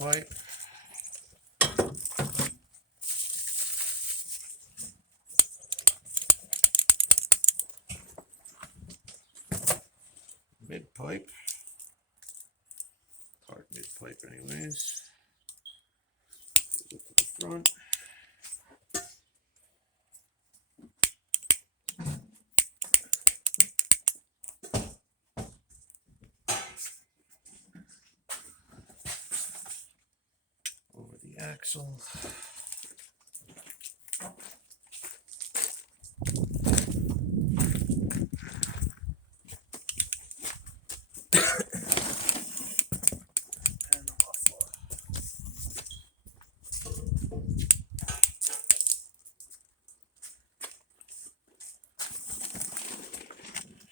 pipe. Mid pipe. Hard mid pipe anyways. Look to the front. Over the axle.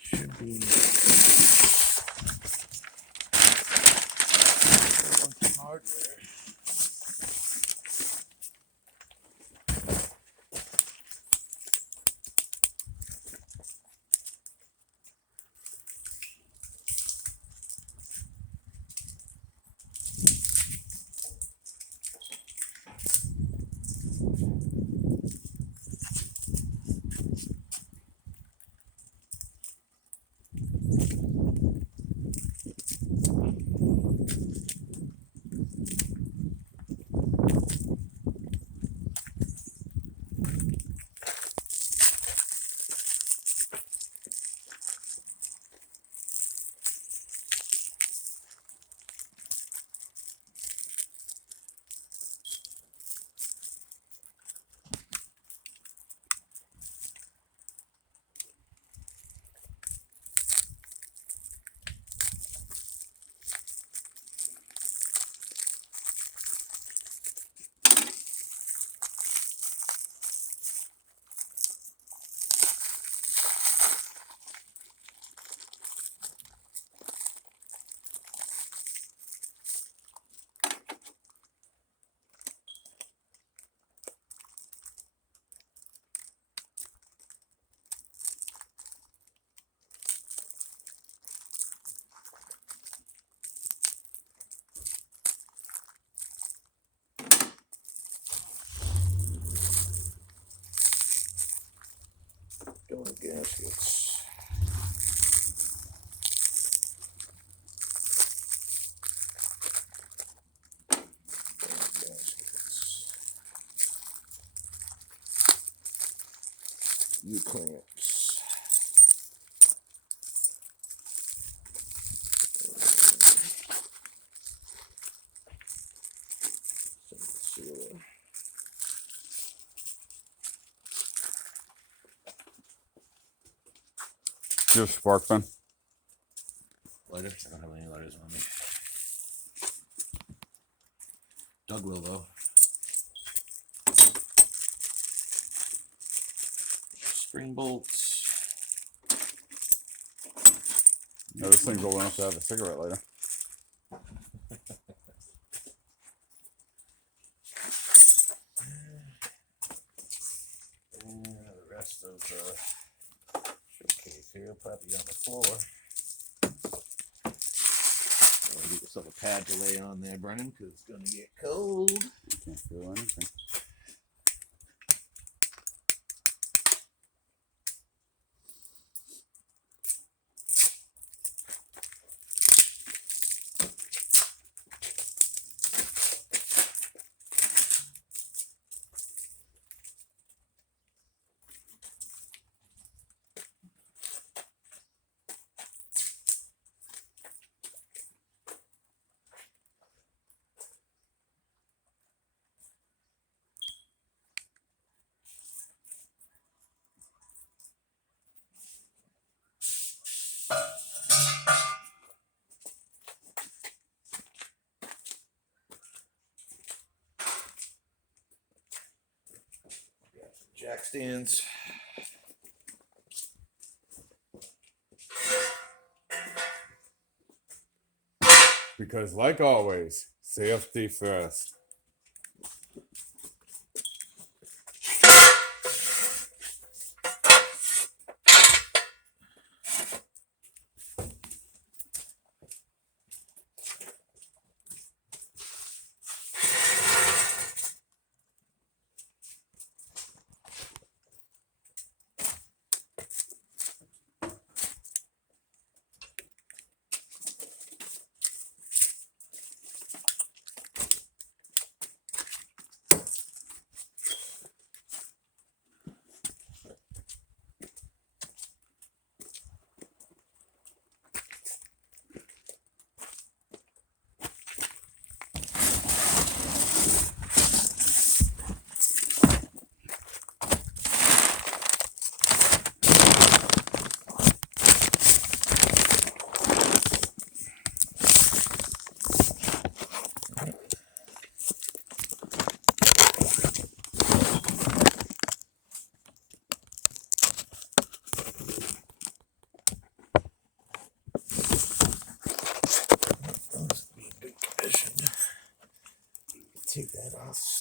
Should be hardware. Door gaskets. U-clamps. Your spark pen. Lighter? I don't have any lighters on me. Doug will though. Spring bolts. No, this thing's old enough to have a cigarette lighter. And the rest of the showcase here, probably on the floor. Get yourself a pad to lay on there, Brennan, because it's going to get cold. You can't feel anything. Jack stands. Because, like always, safety first.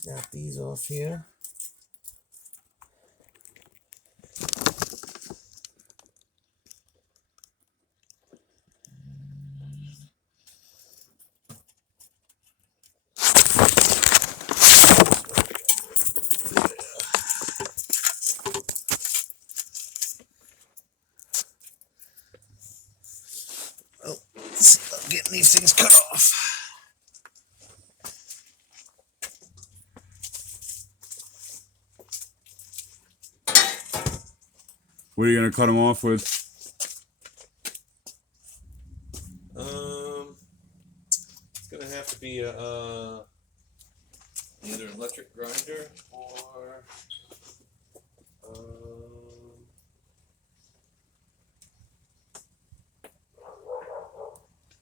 snap these off here. Oh, let's see about getting these things cut off. What are you gonna cut them off with? It's gonna have to be a either an electric grinder or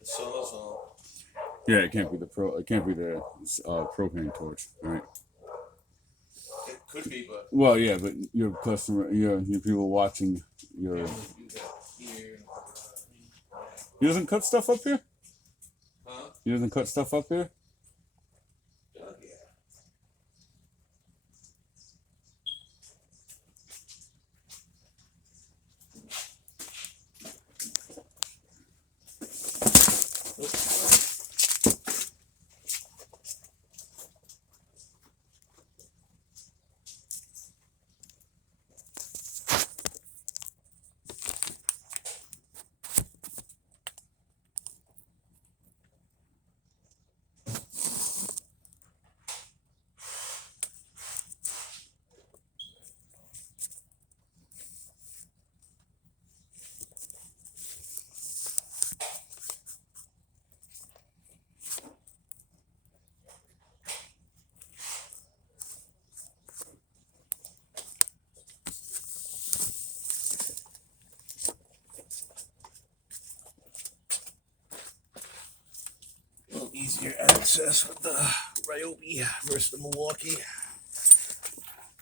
the Sawzall. Yeah, it can't be the propane torch, right? It could be, but Well, yeah, but your customer, your people watching your. do that here. He doesn't cut stuff up here. Huh? He doesn't cut stuff up here. Doug, yeah. A little easier access with the Ryobi versus the Milwaukee.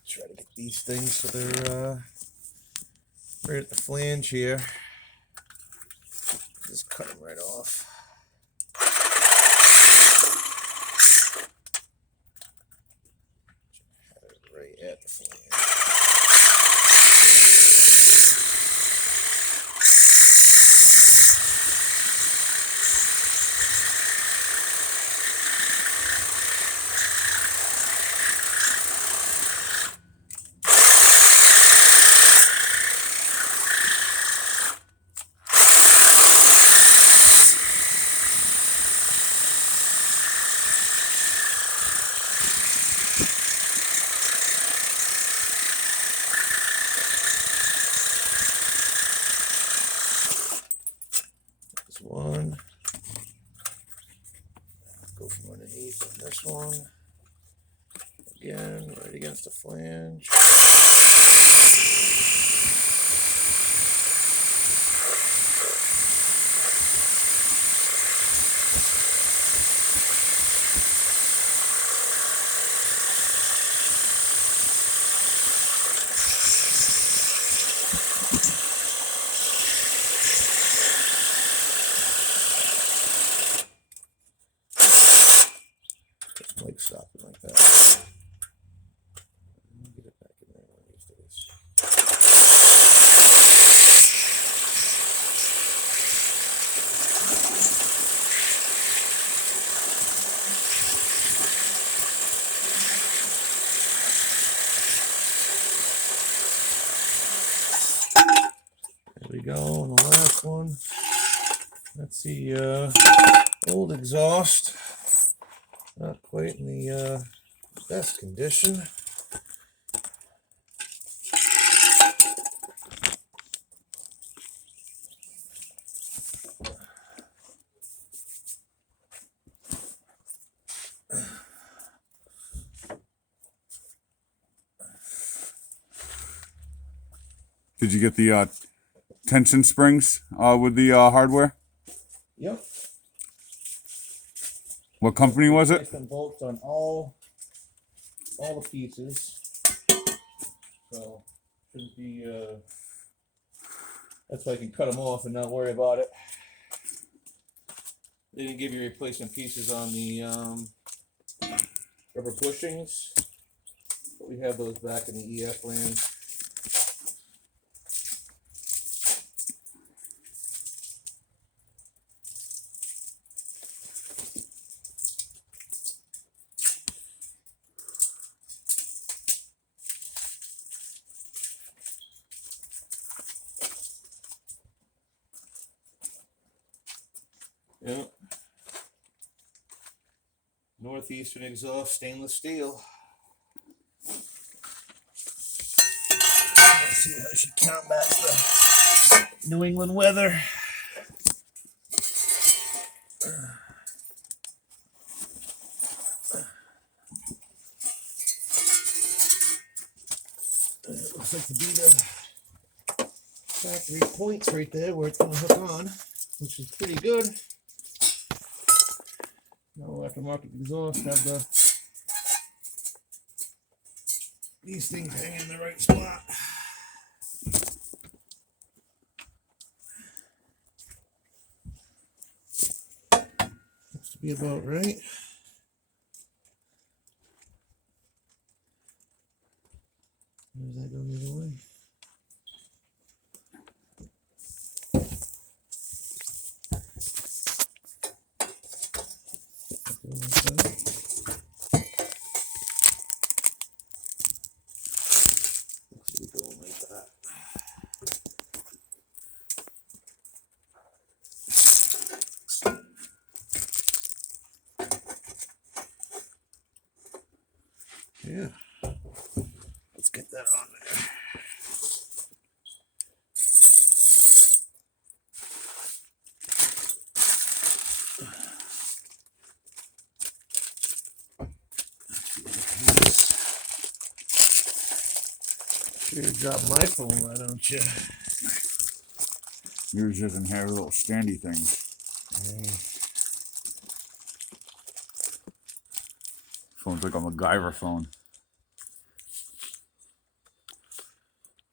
Try to get these things so they're right at the flange here. Just cut them right off. Have it right at the flange. One. Go from underneath on this one. Again, right against the flange. Like stop it like that. Get it back in there one of these days. There we go. And the last one. That's the old exhaust. Not quite in the best condition. Did you get the tension springs with the hardware? Yep. What company was it? Placed them bolts on all the pieces. So shouldn't be. That's why I can cut them off and not worry about it. They didn't give you replacement pieces on the rubber bushings. But we have those back in the EF land. Yeah. Northeastern exhaust, stainless steel. Let's see how she combats the New England weather. It looks like to be the factory points right there where it's going to hook on, which is pretty good. No aftermarket exhaust have these things hang in the right spot. Looks to be about right. Where's that going the other way? Yeah, let's get that on there. Sure, drop my phone, why don't you? Yours doesn't have little standy things. Phone's like a MacGyver phone.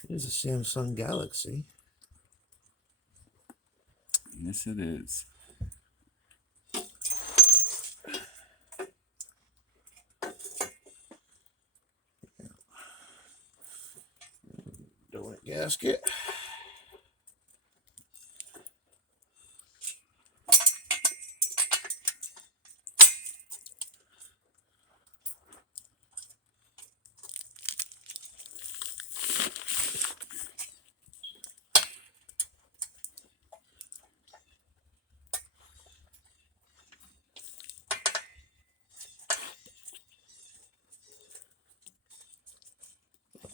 It is a Samsung Galaxy. Yes, it is. Donut gasket.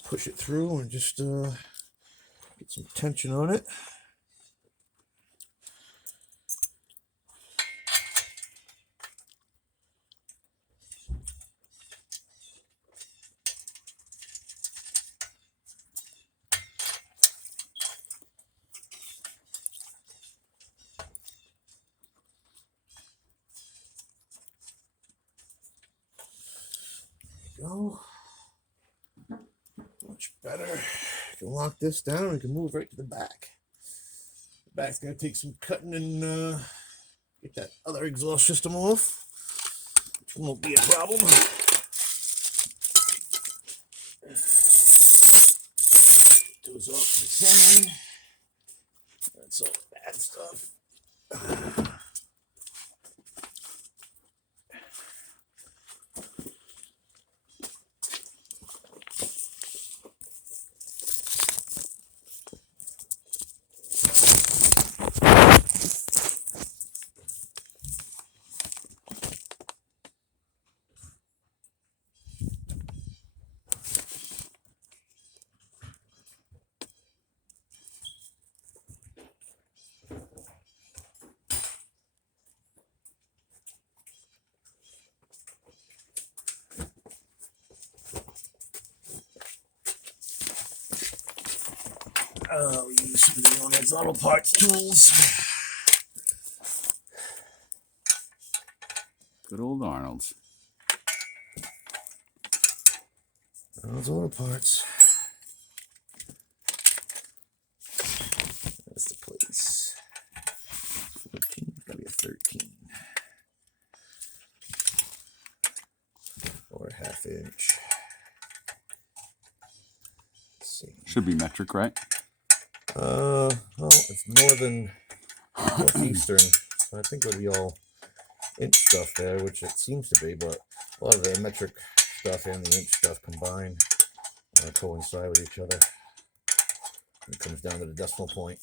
Push it through and just get some tension on it. There we go. Much better. You can lock this down and we can move right to the back. The back's gonna take some cutting and get that other exhaust system off, which won't be a problem. Those off to the side. That's all the bad stuff. We use some of the Arnold's auto parts tools. Good old Arnold's. Arnold's auto parts. That's the place. 14, gotta be a 13. Or a 1/2 inch. see. Should be metric, right? Well, it's northeastern, so I think it'll be all inch stuff there, which it seems to be, but a lot of the metric stuff and the inch stuff combined coincide with each other. It comes down to the decimal point.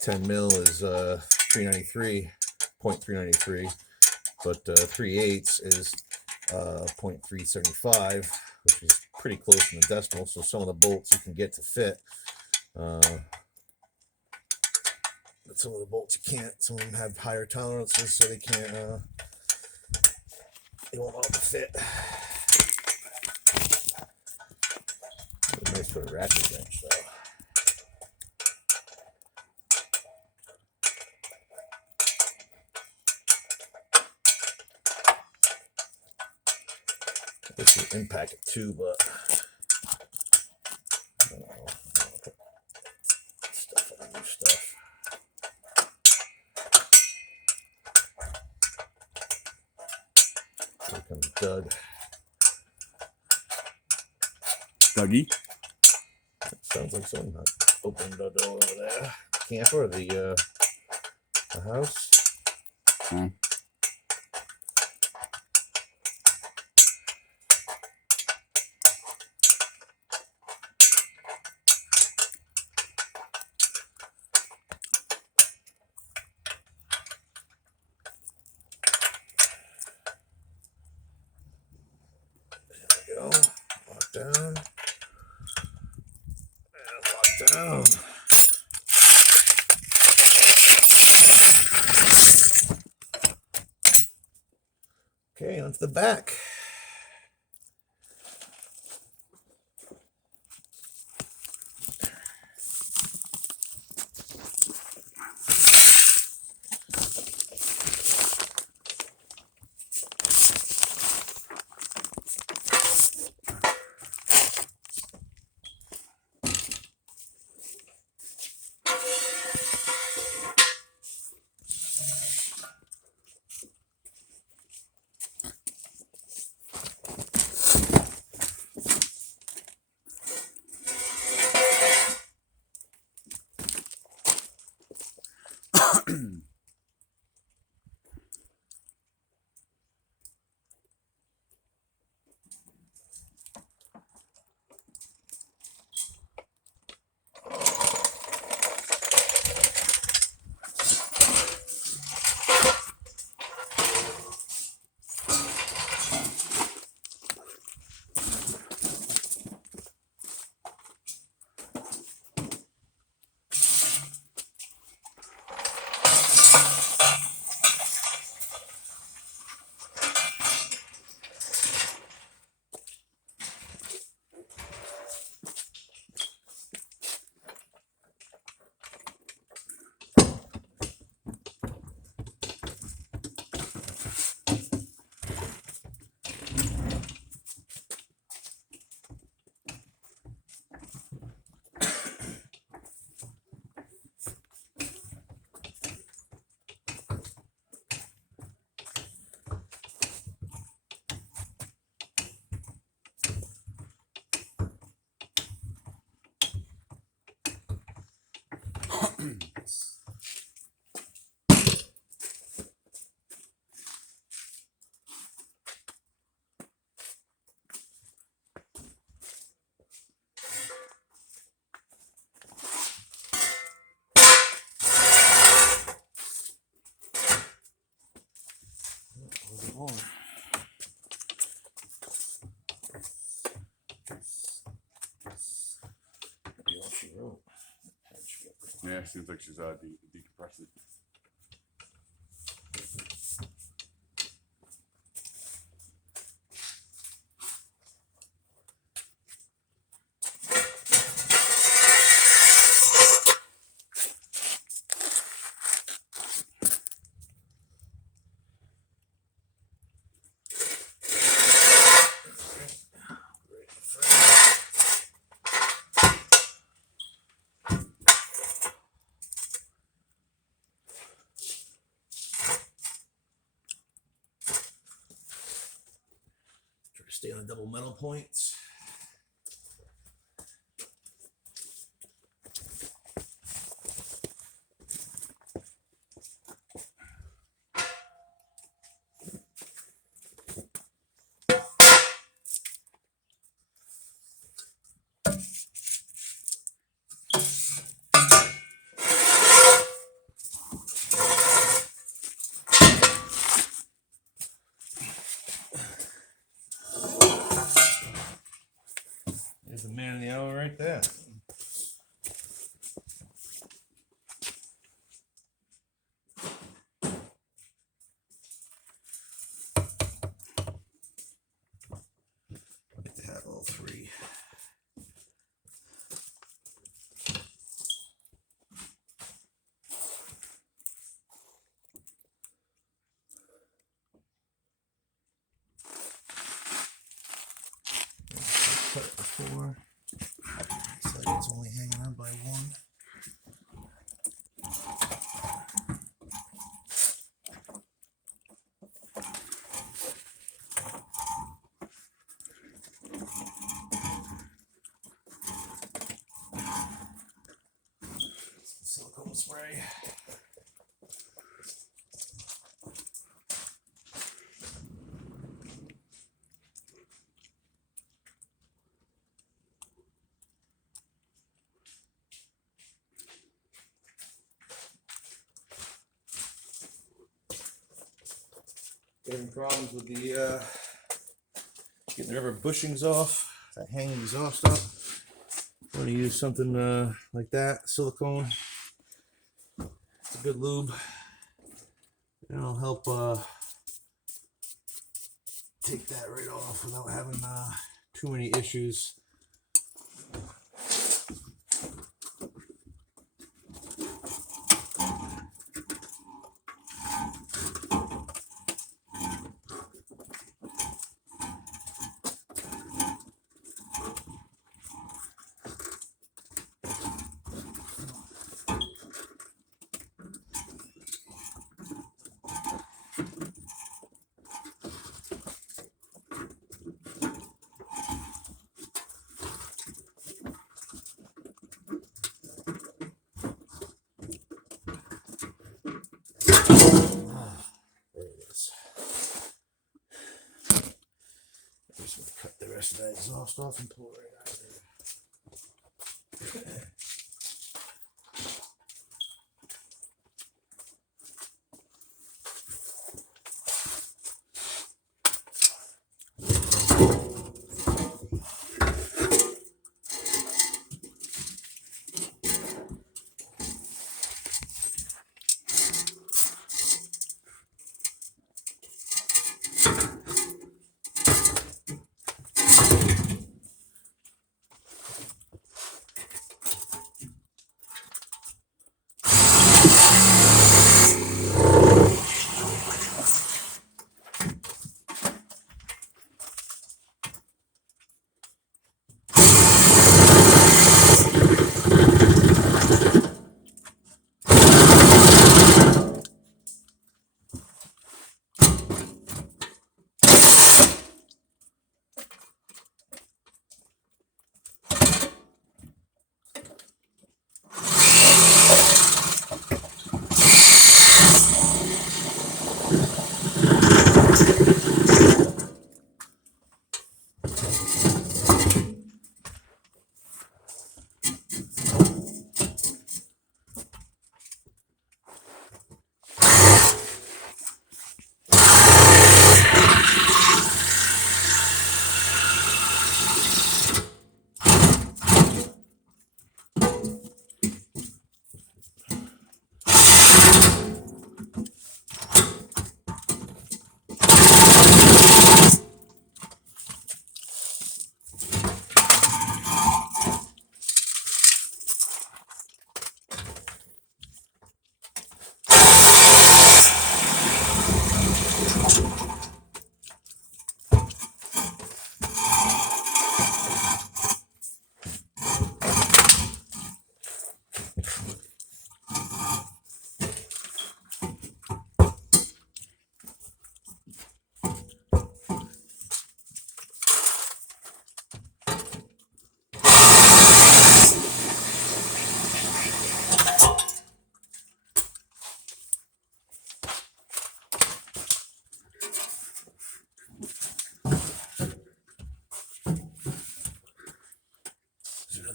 10 mil is 393.393, but 3/8 is 0.375, which is pretty close in the decimal. So some of the bolts you can get to fit, but some of the bolts you can't. Some of them have higher tolerances, so they can't. They won't all fit. It's nice for a ratchet wrench, though. This is impact it too, but I don't know. I'll put stuff on new stuff. Here comes Doug. Dougie? Sounds like someone opened the door over there. Camper, the house. Yeah. Go. Lock down. And lock down. Okay, onto the back. Yeah, seems like she's decompressing. stay on the double metal points. There's the man of the hour right there. Get to have all three. Cut it before. So it's only hanging on by one. Silicone spray. Having problems with the getting the rubber bushings off that hang the exhaust up. I'm going to use something like that, silicone. It's a good lube. It'll help take that right off without having too many issues. Just gonna cut the rest of that exhaust off and pull it right out of there.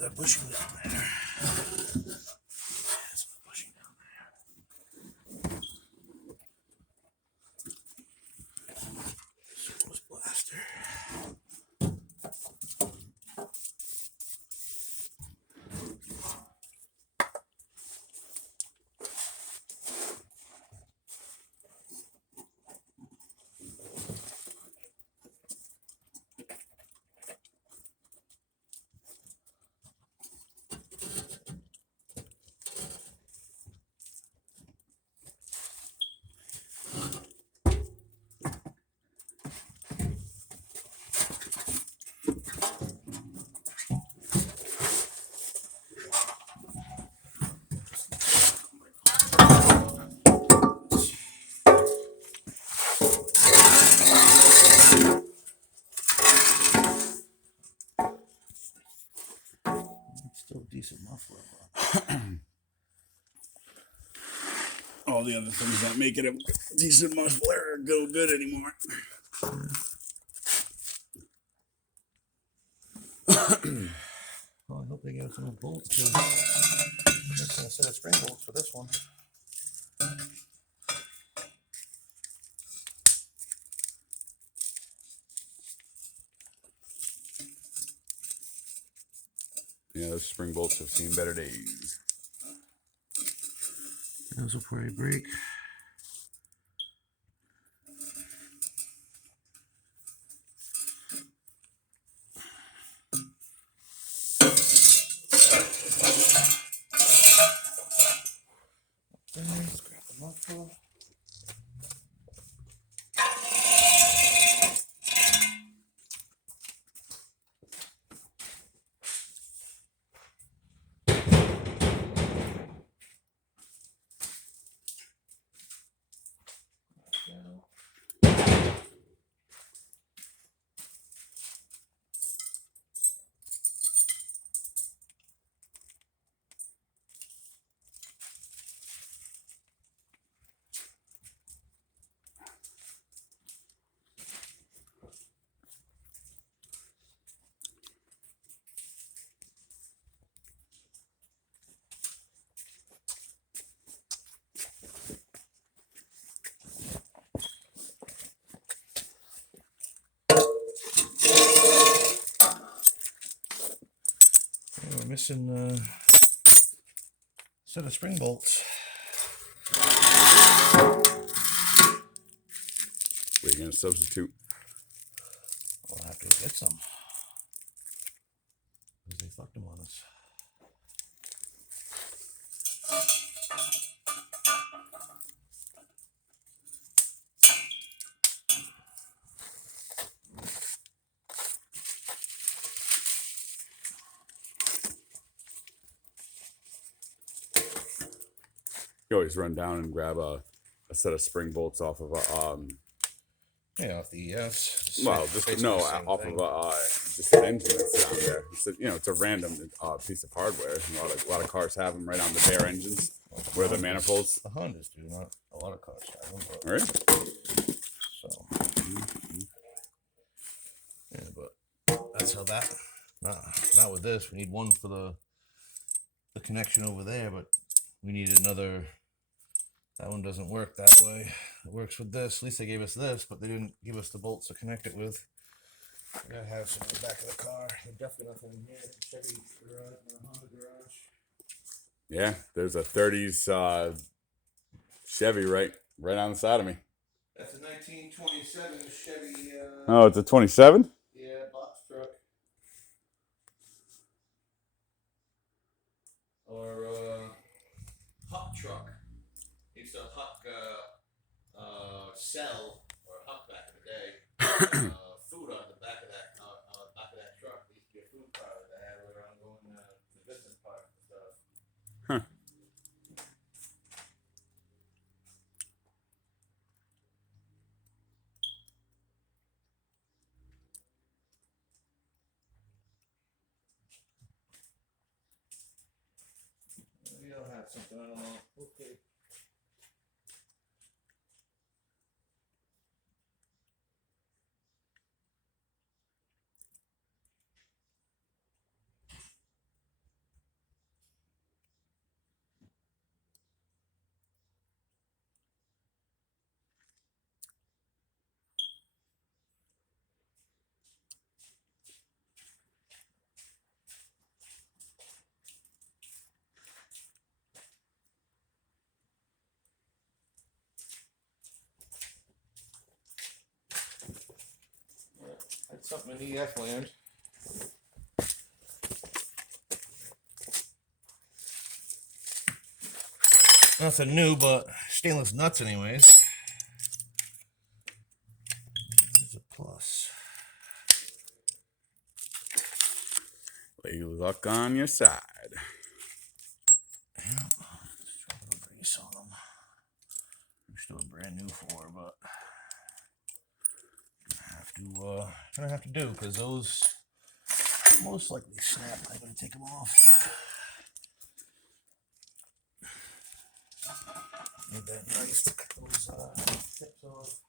another bushing down there. There's a bushing down there. Surplus blaster. Still a decent muffler. All the other things that make it a decent muffler go good anymore. Well, I hope they get some bolts too. Missing a set of spring bolts for this one. Yeah, those spring bolts have seen better days. Those will probably break. Let's grab the muffler. We're missing a set of spring bolts. We're going to substitute. We'll have to get some. Because they fucked them on us. You always run down and grab a set of spring bolts off of a Yeah, off the ES. well, just no, off of just an engine that's down there. It's a, it's a random piece of hardware. A lot of cars have them right on the bare engines, where the manifolds. The Hondas do, not a lot of cars have them. But, Right. so, yeah, but that's how that. Not with this. We need one for the connection over there, but we need another. That one doesn't work that way. It works with this. At least they gave us this, but they didn't give us the bolts to connect it with. I gotta have some in the back of the car. There's definitely nothing in here. It's a Chevy garage, a Honda garage. Yeah, there's a 30s Chevy right on the side of me. That's a 1927 Chevy. Oh, it's a 27? Yeah, box truck. Or Huck truck. Used to Huck sell, or Huck back in the day, food on the back of that truck. There used to be a food car that had around going to the business park and stuff. Huh. Maybe I'll have something, I don't know. Okay. something in EF land. Nothing new, but stainless nuts anyways. There's a plus. Lay luck on your side. Yeah, drop a grease on them. I'm still a brand new for, but gonna have to do because those most likely snap. I'm gonna take them off. Make that nice to cut those tips off.